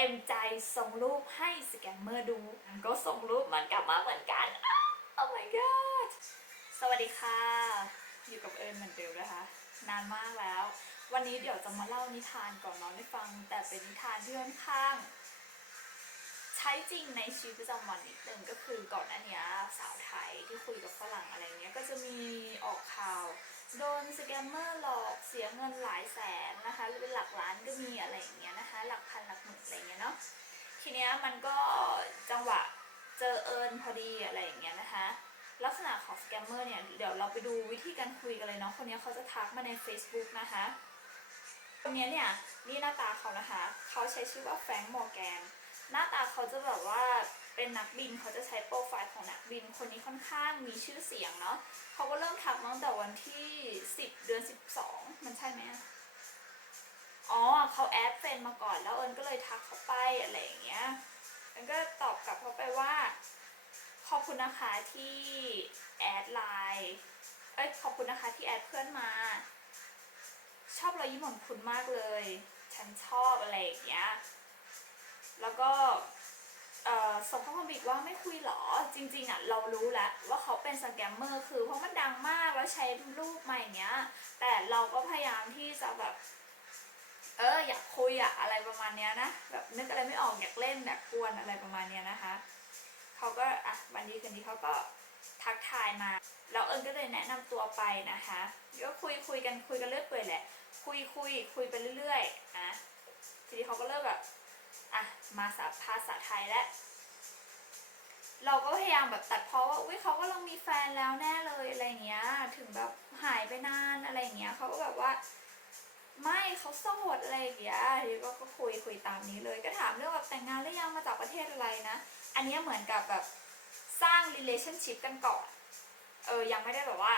ต็มใจส่งรูปให้สแกมเมอร์ดูมันก็ส่งรูปมันกลับมาเหมือนกันอ้าว oh my god สวัสดีค่ะ อยู่กับเอิญเหมือนเดิมนะคะ นานมากแล้ว วันนี้เดี๋ยวจะมาเล่านิทานก่อนนอนให้ฟัง แต่เป็นนิทานที่ค่อนข้าง ใช้จริงในชีวิตประจำวันนิดนึงก็คือก่อนหน้านี้สาวไทยที่คุยกับฝรั่งอะไรเงี้ย ก็จะมีออกข่าว โดนสแกมเมอร์หลอกเสียเงินหลายแสนนะคะหรือเป็นหลักล้านก็มีอะไรอย่างเงี้ยนะคะ หลักพันหลักหมื่นอะไรเงี้ยเนาะทีเนี้ยมันก็จังหวะเจอเอิญพอดีอะไรอย่างเงี้ยนะคะ ลักษณะของสแกมเมอร์เนี่ยเดี๋ยวเราไปดูวิธีการคุยกันเลยเนาะคนเนี้ยเขาจะทักมาใน Facebook นะคะคนเนี้ยเนี่ยนี่หน้าตาเขานะคะ เขาใช้ชื่อว่าแฟรงค์มอร์แกนหน้าตาเขาจะแบบว่า เป็นนักบินเขาจะใช้โปรไฟล์ของนักบิน คนนี้ค่อนข้างมีชื่อเสียงเนาะเขาก็เริ่มทักตั้งแต่วันที่ 10 เดือน 12 มันใช่ไหมอ๋อเขาแอดเฟนมาก่อนแล้วเอิญก็เลยทักเขาไปอะไรอย่างเงี้ยเอิญก็ตอบกลับเขาไปว่าขอบคุณนะคะที่แอดไลน์เอ้ยขอบคุณนะคะที่แอดเพื่อนมา ชอบรอยยิ้มของคุณมากเลย ฉันชอบอะไรอย่างเงี้ย แล้วก็ ส่งข้อความอีกว่าไม่คุยหรอ จริงๆอะเรารู้แล้วว่าเขาเป็นสแกมเมอร์คือเพราะมันดังมากแล้วใช้รูปมาอย่างเงี้ย แต่เราก็พยายามที่จะแบบเอออยากคุยอะอะไรประมาณเนี้ยนะแบบนึกอะไรไม่ออกอยากเล่นอยากกวนอะไรประมาณเนี้ยนะคะเขาก็อะวันดีคืนดีเขาก็ทักทายมาแล้วเอิญก็เลยแนะนำตัวไปนะคะก็คุยคุยกันคุยกันเรื่อยเปื่อยแหละคุยคุยคุยไปเรื่อยๆนะทีนี้เขาก็เริ่มแบบ อะมาสาภาษาไทยแล้วเราก็พยายามแบบตัดเพราะว่าอุ้ยเขาก็ลังมีแฟนแล้วแน่เลยอะไรเงี้ย ถึงแบบหายไปนานอะไรเงี้ยเขาก็แบบว่าไม่เขาโสดอะไรอย่างเงี้ยทีก็ก็คุยคุยตามนี้เลย ก็ถามเรื่องแบบแต่งงานหรือยังมาจากประเทศอะไรนะ อันนี้เหมือนกับแบบสร้าง relationship กันก่อน เออ ยังไม่ได้แบบว่า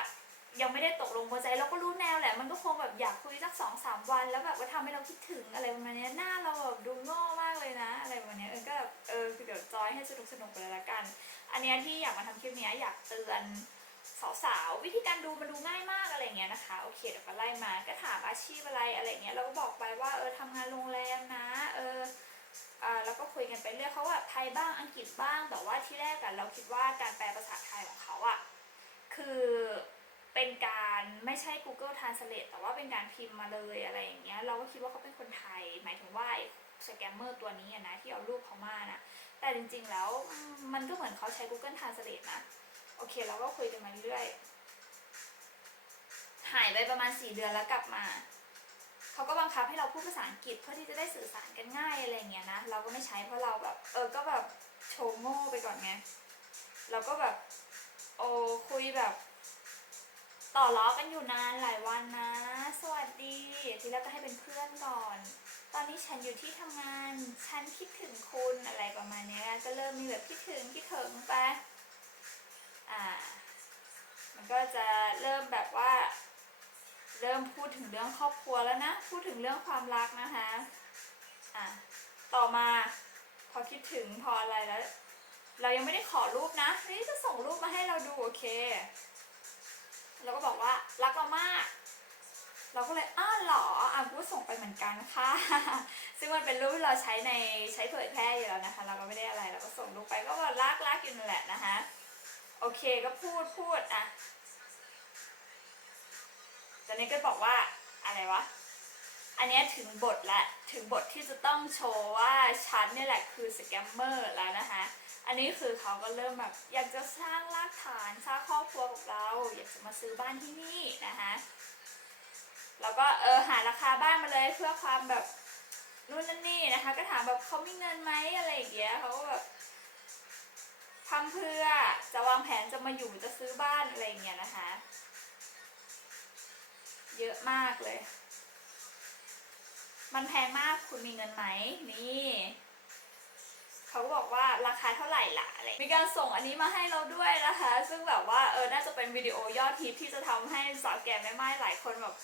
ยังไม่ได้ตกลงพอใจเราก็รู้แนวแหละมันก็คงแบบอยากคุยสักสองสามวัน แล้วแบบว่าทำให้เราคิดถึงอะไรประมาณนี้หน้าเราแบบดูโง่มากเลยนะ อะไรประมาณนี้เออก็แบบเออคือเดี๋ยวจอยให้สนุกสนุกไปเลยละกัน อันเนี้ยที่อยากมาทำคลิปเนี้ยอยากเตือนสาวๆวิธีการดูมันดูง่ายมากอะไรเงี้ยนะคะโอเคเดี๋ยวก็ไล่มาก็ถามอาชีพอะไรอะไรเงี้ยเราก็บอกไปว่าเออทำงานโรงแรมนะเอออ่าแล้วก็คุยกันไปเรื่อยเขาว่าไทยบ้างอังกฤษบ้างแต่ว่าที่แรกอะเราคิดว่าการแปลภาษาไทยของเขาอะคือ เป็นการไม่ใช่ Google Translate แต่ว่าเป็นการพิมพ์มาเลยอะไรอย่างเงี้ยเราก็คิดว่าเขาเป็นคนไทย หมายถึงว่าสแกมเมอร์ตัวนี้นะที่เอารูปเขามานะแต่จริงๆแล้วมมันก็เหมือนเขาใช้ Google Translate นะ โอเคเราก็คุยกันมาเรื่อยหายไปประมาณ 4 เดือนแล้วกลับมาเขาก็บังคับให้เราพูดภาษาอังกฤษเพื่อที่จะได้สื่อสารกันง่ายอะไรเงี้ยนะเราก็ไม่ใช้เพราะเราแบบเออก็แบบโชว์โง่ไปก่อนไงเราก็แบบโอ้คุยแบบ ต่อล้อกันอยู่นานหลายวันนะ สวัสดี ทีแรกก็ให้เป็นเพื่อนก่อน ตอนนี้ฉันอยู่ที่ทำงาน ฉันคิดถึงคุณอะไรประมาณนี้ก็เริ่มมีแบบคิดถึงคิดถึงไปอ่า มันก็จะเริ่มแบบว่า เริ่มพูดถึงเรื่องครอบครัวแล้วนะ พูดถึงเรื่องความรักนะคะอะต่อมาพอคิดถึงพออะไรแล้ว เรายังไม่ได้ขอรูปนะนี่จะส่งรูปมาให้เราดูโอเค เราก็บอกว่ารักเรามาก เราก็เลยอ้าวหรออะกูก็ส่งไปเหมือนกันค่ะ ซึ่งมันเป็นรูปที่เราใช้ในใช้เผยแพร่อยู่แล้วนะคะ เราก็ไม่ได้อะไรเราก็ส่งรูปไปก็ว่ารักรักอยู่นั่นแหละนะคะ โอเคก็พูดพูดอะตอนนี้ก็บอกว่าอะไรวะอันนี้ถึงบทละถึงบทที่จะต้องโชว์ว่าฉันนี่แหละคือสแกมเมอร์แล้วนะคะ อันนี้คือเขาก็เริ่มแบบอยากจะสร้างรากฐานสร้างครอบครัวกับเรา อยากจะมาซื้อบ้านที่นี่นะคะแล้วก็เออหาราคาบ้านมาเลยเพื่อความแบบนู่นนั่นนี่นะคะ ก็ถามแบบเขามีเงินไหมอะไรอย่างเงี้ยเขาก็แบบทำเพื่อจะวางแผนจะมาอยู่จะซื้อบ้านอะไรอย่างเงี้ยนะคะ เยอะมากเลย มันแพงมากคุณมีเงินไหมนี่ เขาก็บอกว่าราคาเท่าไหร่ล่ะอะไรมีการส่งอันนี้มาให้เราด้วยนะคะ ซึ่งแบบว่าเออน่าจะเป็นวิดีโอยอดฮิตที่จะทำให้สาวแก่แม่ไม้หลายคนแบบ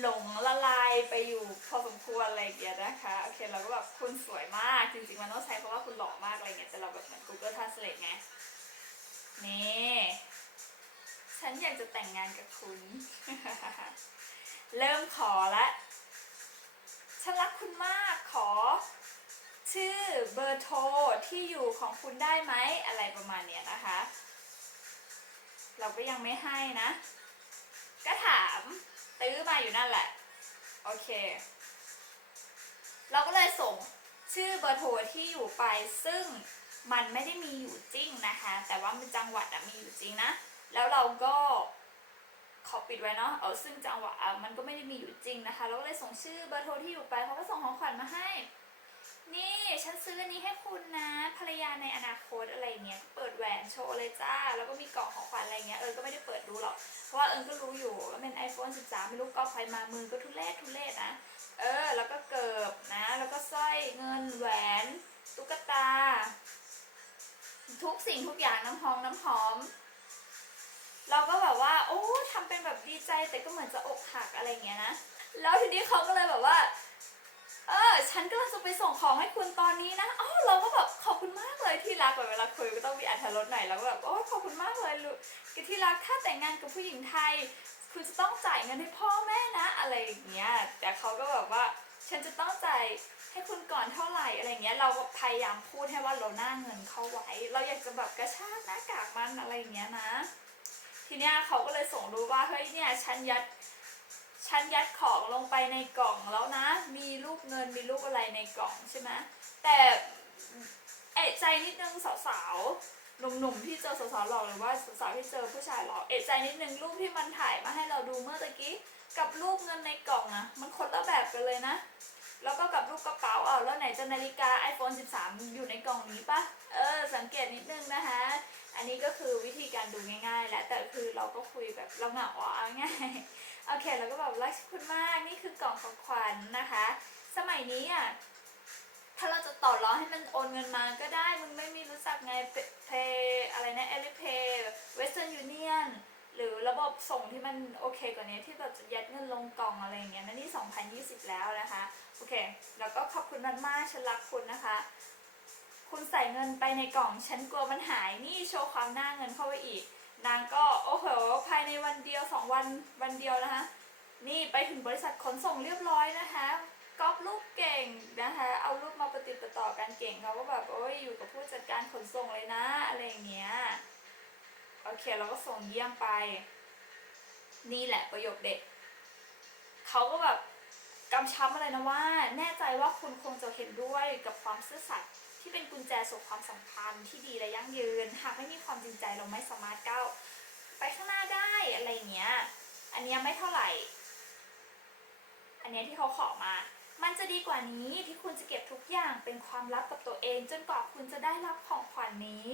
หลงละลายไปอยู่พอสมควรอะไรอย่างเงี้ยนะคะโอเคเราก็แบบคุณสวยมากจริงๆมันต้องใช้เพราะว่าคุณหล่อมากอะไรเงี้ยแต่เราแบบเหมือน Google Translate ไงนี่ฉันอยากจะแต่งงานกับคุณ เริ่มขอละฉันรักคุณมากขอ ชื่อเบอร์โทร ที่อยู่ของคุณได้ไหมอะไรประมาณเนี้ยนะคะ เราก็ยังไม่ให้นะ ก็ถามตื้อมาอยู่นั่นแหละ โอเค เราก็เลยส่งชื่อเบอร์โทรที่อยู่ไปซึ่งมันไม่ได้มีอยู่จริงนะคะ แต่ว่ามันจังหวัดอะมีอยู่จริงนะ แล้วเราก็ขอปิดไว้เนาะเออซึ่งจังหวัดอะมันก็ไม่ได้มีอยู่จริงนะคะ เราก็เลยส่งชื่อเบอร์โทรที่อยู่ไปเขาก็ส่งของขวัญมาให้ นี่ฉันซื้ออันนี้ให้คุณนะภรรยาในอนาคตอะไรเงี้ยเปิดแหวนโชว์เลยจ้า แล้วก็มีกล่องของขวัญอะไรเงี้ยเออก็ไม่ได้เปิดดูหรอก เพราะว่าเอิญก็รู้อยู่ว่าเป็น iPhone 13 ไม่รู้ก็ใครมามือก็ทุเรศทุเรศนะ เออ แล้วก็เกิบนะ แล้วก็สร้อยเงินแหวนตุ๊กตา ทุกสิ่งทุกอย่างน้ำหอมน้ำหอม เราก็แบบว่า โอ้ทำเป็นแบบดีใจแต่ก็เหมือนจะอกหักอะไรเงี้ยนะแล้วทีนี้เขาก็เลยแบบว่า เออ ฉันก็จะไปส่งของให้คุณตอนนี้นะอ๋อเราก็แบบขอบคุณมากเลยที่รักแบบเวลาคุยก็ต้องมีอัธรสหน่อยแล้วก็แบบโอ้ขอบคุณมากเลยลูกที่รักถ้าแต่งงานกับผู้หญิงไทย คุณจะต้องจ่ายเงินให้พ่อแม่นะ อะไรอย่างเงี้ยแต่เขาก็แบบว่าฉันจะต้องจ่ายให้คุณก่อนเท่าไหร่อะไรเงี้ยเราก็พยายามพูดให้ว่าเราหน้าเงินเขาไว้ เราอยากจะแบบกระชากหน้ากากมันอะไรอย่างเงี้ยนะ ทีเนี้ยเขาก็เลยส่งรู้ว่าเฮ้ยเนี่ยฉันยัด ฉันยัดของลงไปในกล่องแล้วนะ มีรูปเงินมีรูปอะไรในกล่องใช่ไหมแต่เอะใจนิดนึงสาวๆหนุ่มๆที่เจอสาวๆหลอกหรือว่าสาวๆที่เจอผู้ชายหลอกเอะใจนิดนึงรูปที่มันถ่ายมาให้เราดูเมื่อตะกี้กับรูปเงินในกล่องอะมันคนละแบบกันเลยนะ แล้วก็กับรูปกระเป๋าอ้าแล้วไหนจะนาฬิกา iPhone 13 อยู่ในกล่องนี้ปะเออ สังเกตนิดนึงนะคะ อันนี้ก็คือวิธีการดูง่ายๆ และแต่คือเราก็คุยแบบเราเหงาอะเอาง่าย โอเคแล้วก็แบบรักคุณมากนี่คือกล่องของขวัญนะคะ สมัยนี้อะถ้าเราจะต่อร้องให้มันโอนเงินมาก็ได้มึงไม่มีรู้จักไงเพย์อะไรนะเอลิเพย์เวสเทิร์นยูเนียนหรือระบบส่งที่มันโอเคกว่านี้ที่แบบจะยัดเงินลงกล่องอะไรอย่างเงี้ยนั่นนี่ 2020 แล้วนะคะโอเค แล้วก็ขอบคุณมากๆฉันรักคุณนะคะ คุณใส่เงินไปในกล่องฉันกลัวมันหายนี่โชว์ความหน้าเงินเข้าไปอีก นางก็โอ้โหภายในวันเดียวสองวันวันเดียวนะคะนี่ไปถึงบริษัทขนส่งเรียบร้อยนะคะก๊อปรูปเก่งนะคะเอารูปมาประติดประต่อกันเก่งเขาก็แบบโอ้ยอยู่กับผู้จัดการขนส่งเลยนะอะไรอย่างเงี้ยโอเคเราก็ส่งเยี่ยมไป นี่แหละประโยคเด็ดเขาก็แบบกำชับมาเลยนะว่า แน่ใจว่าคุณคงจะเห็นด้วย แจสู่ความสัมพันธ์ที่ดีและยั่งยืน หากไม่มีความจริงใจเราไม่สามารถก้าวไปข้างหน้าได้อะไรเงี้ย อันเนี้ยไม่เท่าไหร่ อันเนี้ยที่เขาขอมา มันจะดีกว่านี้ที่คุณจะเก็บทุกอย่างเป็นความลับกับตัวเอง จนกว่าคุณจะได้รับของขวัญนนี้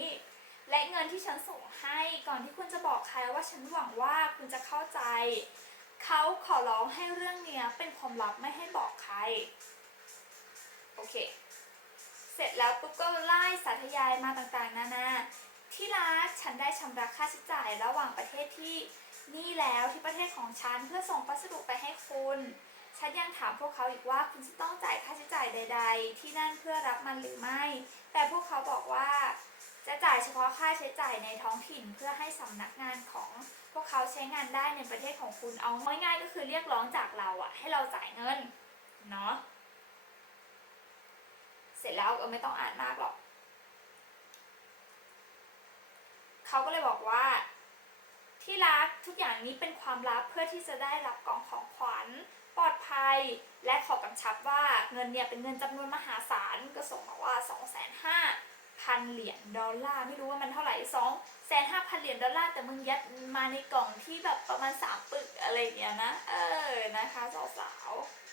และเงินที่ฉันส่งให้ก่อนที่คุณจะบอกใครว่าฉันหวังว่าคุณจะเข้าใจ เขาขอร้องให้เรื่องเนี้ยเป็นความลับไม่ให้บอกใคร โอเค เสร็จแล้วปุ๊บก็ไล่สาธยายมาต่างๆ นานาที่รักฉันได้ชำระค่าใช้จ่ายระหว่างประเทศที่นี่แล้วที่ประเทศของฉันเพื่อส่งพัสดุไปให้คุณ ฉันยังถามพวกเขาอีกว่าคุณจะต้องจ่ายค่าใช้จ่ายใด ๆ ที่นั่นเพื่อรับมันหรือไม่ แต่พวกเขาบอกว่า จะจ่ายเฉพาะค่าใช้จ่ายในท้องถิ่นเพื่อให้สำนักงานของพวกเขาใช้งานได้ในประเทศของคุณเอาง่ายๆก็คือเรียกร้องจากเราอะให้เราจ่ายเงินเนาะ สร็จแล้วก็ไม่ต้องอ่านมากหรอกเขาก็เลยบอกว่า ที่รักทุกอย่างนี้เป็นความลับเพื่อที่จะได้รับกล่องของขวัญปลอดภัยและขอกำชับว่าเงินเนี่ยเป็นเงินจำนวนมหาศาลก็ส่งมาว่า 2 5 0 0 0พันเหรียญดอลลาร์ไม่รู้ว่ามันเท่าไหร่สองแสนห้าพันเหรียญดอลลาร์แต่มึงยัดมาในกล่องที่แบบประมาณสามปึกอะไรอย่างเงี้ยนะ เออนะคะสาวๆ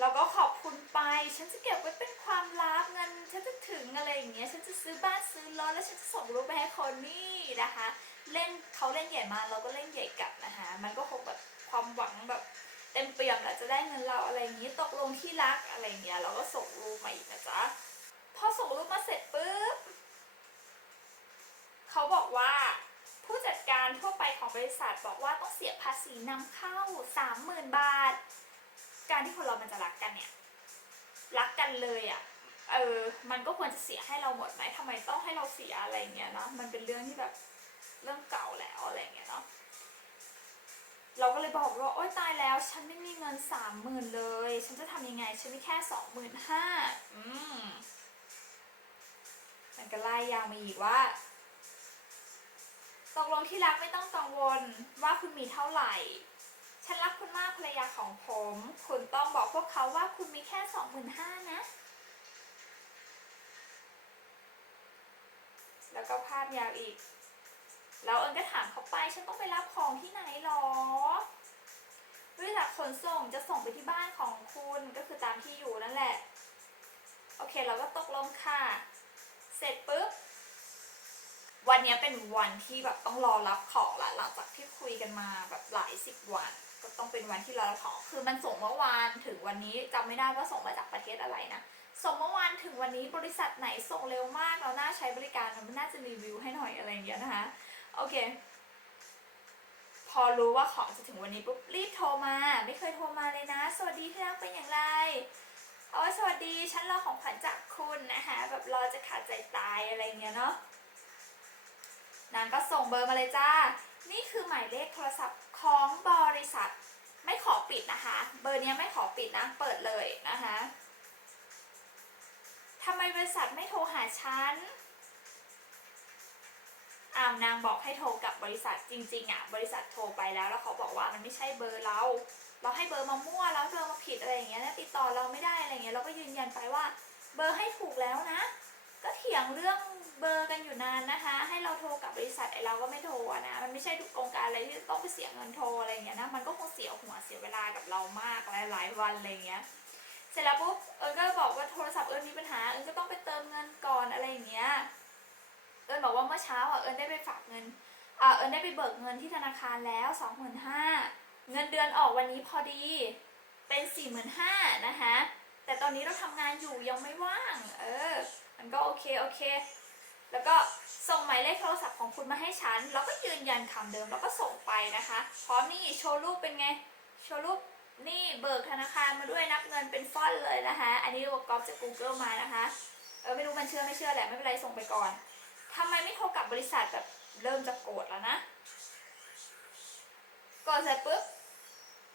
เราก็ขอบคุณไป ฉันจะเก็บไว้เป็นความลับเงินฉันจะถึงอะไรอย่างเงี้ย ฉันจะซื้อบ้านซื้อรถแล้วฉันจะส่งรูปไปให้คนนี่นะคะ เล่นเขาเล่นใหญ่มาเราก็เล่นใหญ่กลับนะคะ มันก็คงแบบความหวังแบบเต็มเปี่ยมแหละจะได้เงินเราอะไรอย่างนี้ตกลงที่รักอะไรอย่างเงี้ยเราก็ส่งรูปมาอีกนะจ๊ะพอส่งรูปมาเสร็จปุ๊บเขาบอกว่าผู้จัดการทั่วไปของบริษัทบอกว่าต้องเสียภาษีนำเข้าสามหมื่นบาท การที่คนเรามันจะรักกันเนี่ย รักกันเลยอะ่ะเออ มันก็ควรจะเสียให้เราหมดไหมทำไมต้องให้เราเสียอะไรเงี้ยเนาะ มันเป็นเรื่องที่แบบเรื่องเก่าแล้วอะไรเงี้ยเนาะ เราก็เลยบอกว่า โอ๊ยตายแล้ว ฉันไม่มีเงินสามหมื่นเลย ฉันจะทำยังไง ฉันมีแค่สองหมื่นห้าอืมมันก็ไล่ยาวมาอีกว่า ตกลงที่รักไม่ต้องกังวลว่าคุณมีเท่าไหร่ ฉันรักคุณมากภรรยาของผม คุณต้องบอกพวกเขาว่าคุณมีแค่สองหมื่นห้านะ แล้วก็ภาพยาวอีก แล้วเอิญก็ถามเขาไป ฉันต้องไปรับของที่ไหนหรอบริษัทขนส่งจะส่งไปที่บ้านของคุณก็คือตามที่อยู่นั่นแหละ โอเคเราก็ตกลงค่ะ เสร็จปุ๊บ วันนี้เป็นวันที่แบบต้องรอรับของละหลังจากที่คุยกันมาแบบหลายสิบวัน ก็ต้องเป็นวันที่รอรับขอคือมันส่งเมื่อวานถึงวันนี้จำไม่ได้ว่าส่งมาจากประเทศอะไรนะส่งเมื่อวานถึงวันนี้บริษัทไหนส่งเร็วมากเราน่าใช้บริการมันน่าจะรีวิวให้หน่อยอะไรอย่างเงี้ยนะคะโอเค พอรู้ว่าของจะถึงวันนี้ปุ๊บรีบโทรมา ไม่เคยโทรมาเลยนะ สวัสดีที่รักเป็นอย่างไรโอ้ยสวัสดีฉันรอของขวัญจากคุณนะคะแบบรอจะขาดใจตายอะไรเงี้ยเนาะนางก็ส่งเบอร์มาเลยจ้า นี่คือหมายเลขโทรศัพท์ ของบริษัทไม่ขอปิดนะคะ เบอร์นี้ไม่ขอปิดนะ เปิดเลยนะคะทำไมบริษัทไม่โทรหาฉันอ้าวนางบอกให้โทรกับบริษัทจริงๆอะ บริษัทโทรไปแล้วแล้วเขาบอกว่ามันไม่ใช่เบอร์เรา เราให้เบอร์มามั่วแล้วเบอร์มาผิดอะไรอย่างเงี้ยนะติดต่อเราไม่ได้อะไรเงี้ยเราก็ยืนยันไปว่า เบอร์ให้ถูกแล้วนะ ก็เถียงเรื่อง เบอร์กันอยู่นานนะคะ ให้เราโทรกับบริษัทไอเราก็ไม่โทรนะ มันไม่ใช่ทุกโครงการอะไรที่ต้องไปเสียเงินโทรอะไรอย่างเงี้ยนะ มันก็คงเสียหัวเสียเวลากับเรามากหลายวันอะไรอย่างเงี้ย เสร็จแล้วปุ๊บเอิญก็บอกว่าโทรศัพท์เอิญมีปัญหา เอิญก็ต้องไปเติมเงินก่อนอะไรอย่างเงี้ย เอิญบอกว่าเมื่อเช้าอะเอิญได้ไปฝากเงินอ่าเอิญได้ไปเบิกเงินที่ธนาคารแล้วสองหมื่นห้าเงินเดือนออกวันนี้พอดีเป็นสี่หมื่นห้านะคะ แต่ตอนนี้เราทำงานอยู่ยังไม่ว่าง เออ มันก็โอเคโอเค แล้วก็ส่งหมายเลขโทรศัพท์ของคุณมาให้ฉัน แล้วก็ยืนยันคำเดิมแล้วก็ส่งไปนะคะ พร้อมนี่โชว์รูปเป็นไง โชว์รูปนี่เบิกธนาคารมาด้วยนับเงินเป็นฟอนเลยนะคะ อันนี้เราก๊อปจาก Google มานะคะ เออไม่รู้มันเชื่อไม่เชื่อแหละไม่เป็นไรส่งไปก่อนทำไมไม่โทรกลับบริษัทแบบเริ่มจะโกรธแล้วนะก่อนเสร็จปุ๊บ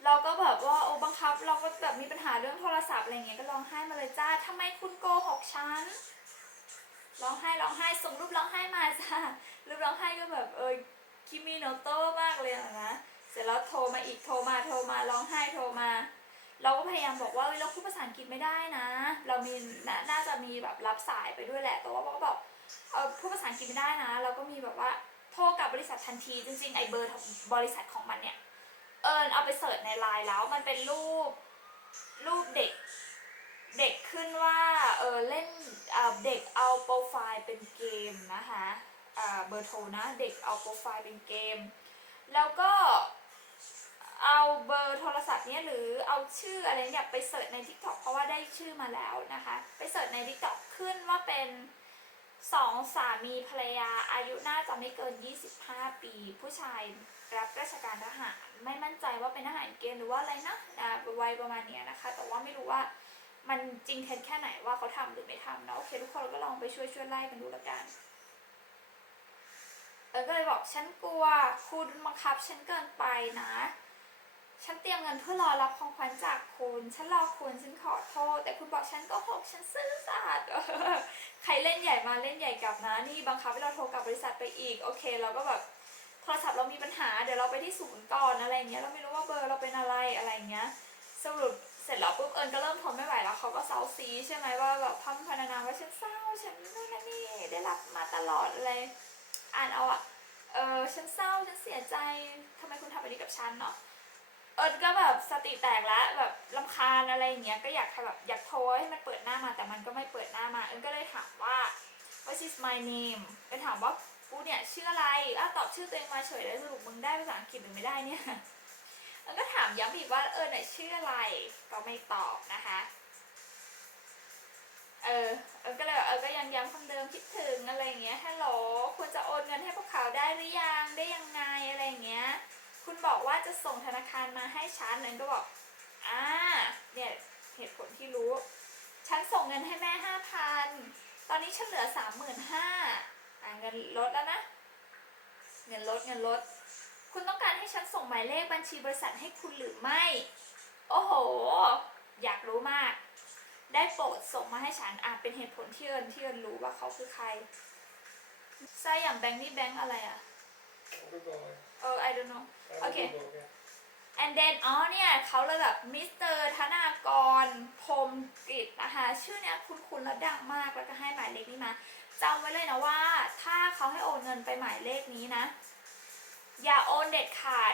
เราก็แบบว่าโอ้บังคับ เราก็แบบมีปัญหาเรื่องโทรศัพท์อะไรเงี้ยก็ร้องไห้มาเลยจ้าทำไมคุณโกหกฉัน ร้องไห้ร้องไห้ส่งรูปร้องไห้มาจ้ารูปร้องไห้ก็แบบเออคิมิโนโต้มากเลยอนะเสร็จแล้วโทรมาอีกโทรมาโทรมาร้องไห้โทรมา เราก็พยายามบอกว่าเราพูดภาษาอังกฤษไม่ได้นะ เรามีน,น่าจะมีแบบรับสายไปด้วยแหละ แต่ว่าเราก็บอกเออพูดภาษาอังกฤษไม่ได้นะ เราก็มีแบบว่าโทรกับบริษัททันทีจริงๆไอเบอร์ของบริษัทของมันเนี่ยเอิญเอาไปเสิร์ชในไลน์แล้วมันเป็นรูปรูปเด็ก เด็กขึ้นว่าเออเล่นเด็กเอาโปรไฟล์เป็นเกมนะคะเบอร์โทรนะเด็กเอาโปรไฟล์เป็นเกม แล้วก็เอาเบอร์โทรศัพท์เนี้ยหรือเอาชื่ออะไรเนี่ยไปเสิร์ชใน TikTok เพราะว่าได้ชื่อมาแล้วนะคะ ไปเสิร์ชใน TikTok ขึ้นว่าเป็นสองสามีภรรยาอายุน่าจะไม่เกิน 25 ปี ผู้ชายรับราชการทหาร ไม่มั่นใจว่าเป็นทหารเกณฑ์หรือว่าอะไรนะวัยประมาณเนี้ยนะคะ แต่ว่าไม่รู้ว่า มันจริงเท็จแค่ไหนว่าเขาทำหรือไม่ทำเนาะโอเคทุกคนก็ลองไปช่วยช่วยไล่กันดูละกันเออก็เลยบอกฉันกลัวคุณบังคับฉันเกินไปนะ ฉันเตรียมเงินเพื่อรอรับของขวัญจากคุณฉันรอคุณฉันขอโทษ แต่คุณบอกฉันก็หกฉันซื่อสัตย์ใครเล่นใหญ่มาเล่นใหญ่กลับนะนี่บังคับให้เราโทรกลับบริษัทไปอีกโอเคเราก็แบบโทรศัพท์เรามีปัญหาเดี๋ยวเราไปที่ศูนย์ก่อนอะไรเงี้ยเราไม่รู้ว่าเบอร์เราเป็นอะไรอะไรเงี้ยสรุป เสร็จแล้วปุ๊บเอิญก็เริ่มทนไม่ไหวแล้วเขาก็เซาซีใช่ไหมว่าแบบพัมพรรณนาว่าฉันเศร้าฉันนู่นนั่นนี่ได้รับมาตลอดเลยอ่านเอาอะเออฉันเศร้าฉันเสียใจทำไมคุณทำแบบนี้กับฉันเนาะเอิญก็แบบสติแตกแล้วแบบลำคาญอะไรอย่างเงี้ยก็อยากแบบอยากโทรให้มันเปิดหน้ามาแต่มันก็ไม่เปิดหน้ามา เอิญก็เลยถามว่า what is my name เอิญถามว่ากูเนี่ยชื่ออะไรอ้าตอบชื่อตัวเองมาเฉยเลยสรุปมึงได้ภาษาอังกฤษหรือไม่ได้เนี่ย เอิญก็ถามย้ำอีกว่าเอิญเนี่ยชื่ออะไรก็ไม่ตอบนะคะเออเออก็เลยเออก็ยังย้ำคำเดิมคิดถึงอะไรเงี้ยฮัลโหลคุณจะโอนเงินให้พวกเขาได้หรือยังได้ยังไงอะไรเงี้ย คุณบอกว่าจะส่งธนาคารมาให้ฉันนั้นก็บอกอ่าเนี่ยเหตุผลที่รู้ ฉันส่งเงินให้แม่ห้าพันตอนนี้ฉันเหลือสามหมื่นห้าอ่าเงินลดแล้วนะ เงินลดเงินลด คคุณต้องการให้ฉันส่งหมายเลขบัญชีบริษัทให้คุณหรือไม่ โอ้โห อยากรู้มาก ได้โปรดส่งมาให้ฉัน อะ เป็นเหตุผลที่เอิญที่เอิญรู้ว่าเขาคือใครใช่อย่างแบงค์นี่แบงค์อะไรอะ Overgång. เออ I don't know Okej. Overgång. and then อ๋อเนี่ยเขาระดับมิสเตอร์ธนากรพรหมกฤษนะคะชื่อเนี้ยคุณคุณและดังมากแล้วก็ให้หมายเลขนี้มาจำไว้เลยนะว่า ถ้าเขาให้โอนเงินไปหมายเลขนี้นะ อย่าโอนเด็ดขาด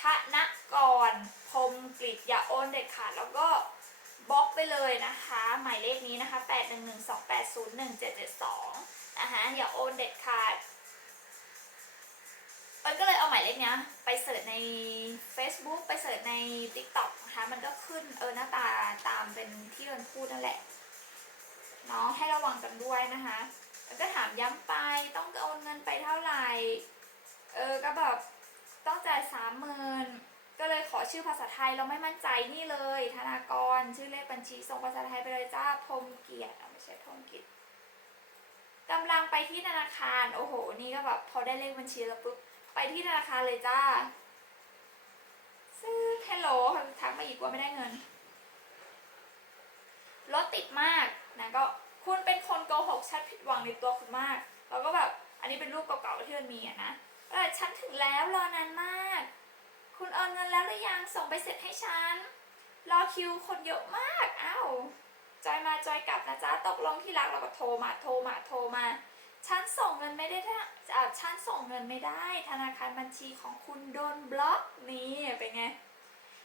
ธนกรพรมกฤษอย่าโอนเด็ดขาดแล้วก็บล็อกไปเลยนะคะ หมายเลขนี้นะคะ 8 1 1 2 8 0 1 7 7 2นะคะอย่าโอนเด็ดขาดเอิญก็เลยเอาหมายเลขเนี้ยไปเสิร์ชใน Facebook ไปเสิร์ชใน TikTok นะคะ มันก็ขึ้นเออหน้าตาตามเป็นที่เอิญพูดนั่นแหละเนาะให้ระวังกันด้วยนะคะแล้วก็ถามย้ำไปต้องโอนเงินไปเท่าไหร่ เออก็แบบต้องจ่ายสามหมื่นก็เลยขอชื่อภาษาไทยเราไม่มั่นใจนี่เลย ธนากรชื่อเลขบัญชีส่งภาษาไทยไปเลยจ้าพรมเกียรติไม่ใช่พรมกิจกำลังไปที่ธนาคาร โอ้โห นี่ก็แบบพอได้เลขบัญชีแล้วปุ๊บไปที่ธนาคารเลยจ้าซื้อเฮลโหลทักมาอีกว่าไม่ได้เงินรถติดมากนะก็คุณเป็นคนโกหกฉันผิดหวังในตัวคุณมาก แล้วก็แบบอันนี้เป็นรูปเก่าๆที่มันมีอะนะ เออฉันถึงแล้วรอนานมาก คุณโอนเงินแล้วหรือยังส่งไปเสร็จให้ฉัน รอคิวคนเยอะมากอ้าวจอยมาจอยกลับนะจ๊ะตกลงที่รักเราก็โทรมาโทรมาโทรมาฉันส่งเงินไม่ได้ถ้าฉันส่งเงินไม่ได้ ธนาคารบัญชีของคุณโดนบล็อกนี่เป็นไง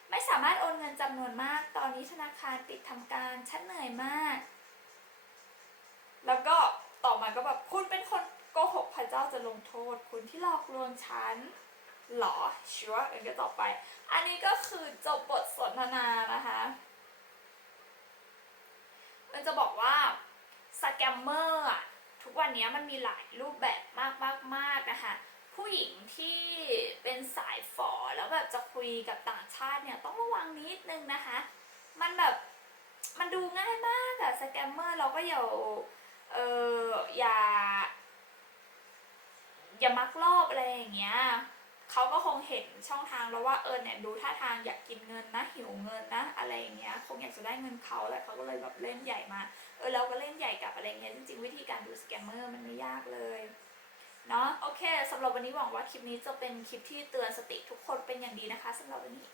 ไม่สามารถโอนเงินจำนวนมาก ตอนนี้ธนาคารปิดทำการ ฉันเหนื่อยมาก แล้วก็ต่อมาก็แบบคุณเป็นคน ระเจ้าจะลงโทษคุณที่หลอกลวงฉันหรอชัวร์เอ็นก็ต่อไป อันนี้ก็คือจบบทสนทนานะคะมันจะบอกว่าสแกมเมอร์อะทุกวันนี้มันมีหลายรูปแบบมากมากมากนะคะผู้หญิงที่เป็นสายฝอแล้วแบบจะคุยกับต่างชาติเนี่ยต้องระวังนิดนึงนะคะ มันแบบมันดูง่ายมากอะสแกมเมอร์เราก็อย่าเอออย่า อย่ามักลอบอะไรอย่างเงี้ยเขาก็คงเห็นช่องทางแล้วว่าเออเนี่ยดูท่าทางอยากกินเงินนะหิวเงินนะอะไรอย่างเงี้ยคงอยากจะได้เงินเขาแหละเขาก็เลยแบบเล่นใหญ่มาเออเราก็เล่นใหญ่กับอะไรเงี้ยจริงๆวิธีการดูสแกมเมอร์มันไม่ยากเลยเนาะโอเคสำหรับวันนี้หวังว่าคลิปนี้จะเป็นคลิปที่เตือนสติทุกคนเป็นอย่างดีนะคะสำหรับวันนี้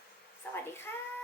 สวัสดีค่ะ